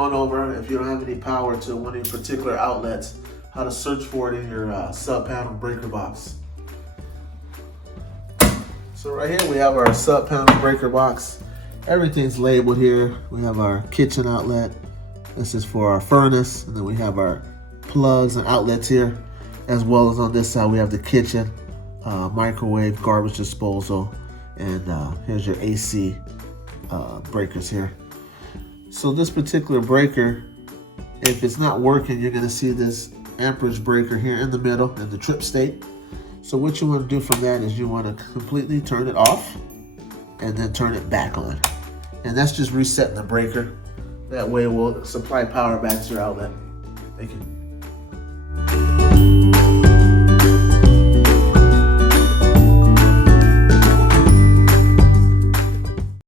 on over, if you don't have any power to one of your particular outlets, how to search for it in your sub-panel breaker box. So right here we have our sub-panel breaker box. Everything's labeled here. We have our kitchen outlet. This is for our furnace. And then we have our plugs and outlets here. As well as on this side we have the kitchen, microwave, garbage disposal, and here's your AC breakers here. So this particular breaker, if it's not working, you're going to see this amperage breaker here in the middle in the trip state. So what you want to do from that is you want to completely turn it off and then turn it back on. And that's just resetting the breaker. That way it will supply power back to your outlet. Thank you.